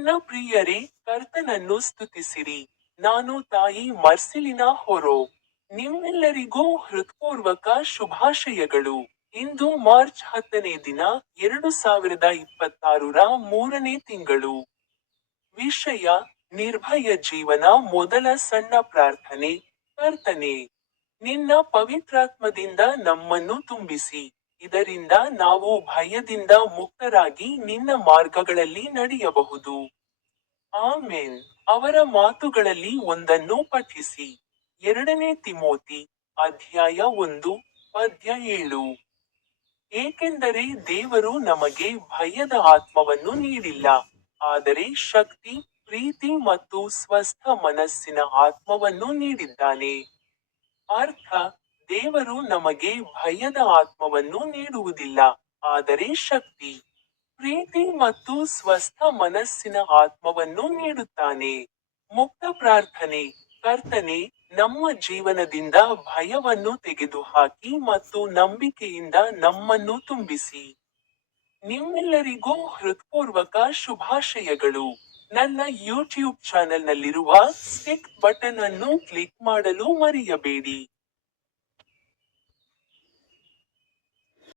ನನ್ನ ಪ್ರಿಯರೇ, ಕರ್ತನನ್ನು ಸ್ತುತಿಸಿರಿ. ನಾನು ತಾಯಿ ಮರ್ಸಿಲಿನ ಹೊರೋ. ನಿಮ್ಮೆಲ್ಲರಿಗೂ ಹೃತ್ಪೂರ್ವಕ ಶುಭಾಶಯಗಳು. ಇಂದು ಮಾರ್ಚ್ 10ನೇ ದಿನ, 2026ರ 3ನೇ ತಿಂಗಳು. ವಿಷಯ: ನಿರ್ಭಯ ಜೀವನ. ಮೊದಲ ಸಣ್ಣ ಪ್ರಾರ್ಥನೆ. ಕರ್ತನೇ, ನಿನ್ನ ಪವಿತ್ರಾತ್ಮದಿಂದ ನಮ್ಮನ್ನು ತುಂಬಿಸಿ. ಇದರಿಂದ ನಾವು ಭಯದಿಂದ ಮುಕ್ತರಾಗಿ ನಿನ್ನ ಮಾರ್ಗಗಳಲ್ಲಿ ನಡೆಯಬಹುದು. ಆಮೆನ್. ಅವರ ಮಾತುಗಳಲ್ಲಿ ಒಂದನ್ನು ಪಠಿಸಿ. 2ನೇ ತಿಮೋತಿ, ಅಧ್ಯಾಯ 1, ಪದ್ಯ 7. ಏಕೆಂದರೆ ದೇವರು ನಮಗೆ ಭಯದ ಆತ್ಮವನ್ನು ನೀಡಿಲ್ಲ, ಆದರೆ ಶಕ್ತಿ, ಪ್ರೀತಿ ಮತ್ತು ಸ್ವಸ್ಥ ಮನಸ್ಸಿನ ಆತ್ಮವನ್ನು ನೀಡಿದ್ದಾನೆ. ಅರ್ಥ: ದೇವರು ನಮಗೆ ಭಯದ ಆತ್ಮವನ್ನು ನೀಡುವುದಿಲ್ಲ, ಆದರೆ ಶಕ್ತಿ, ಪ್ರೀತಿ ಮತ್ತು ಸ್ವಸ್ಥ ಮನಸ್ಸಿನ ಆತ್ಮವನ್ನು ನೀಡುತ್ತಾನೆ. ಮುಕ್ತ ಪ್ರಾರ್ಥನೆ. ಕರ್ತನೇ, ನಮ್ಮ ಜೀವನದಿಂದ ಭಯವನ್ನು ತೆಗೆದುಹಾಕಿ ಮತ್ತು ನಂಬಿಕೆಯಿಂದ ನಮ್ಮನ್ನು ತುಂಬಿಸಿ. ನಿಮ್ಮೆಲ್ಲರಿಗೂ ಹೃತ್ಪೂರ್ವಕ ಶುಭಾಶಯಗಳು. ನನ್ನ ಯೂಟ್ಯೂಬ್ ಚಾನೆಲ್ನಲ್ಲಿರುವ ಸ್ಟಿಕ್ ಬಟನ್ ಅನ್ನು ಕ್ಲಿಕ್ ಮಾಡಲು ಮರೆಯಬೇಡಿ.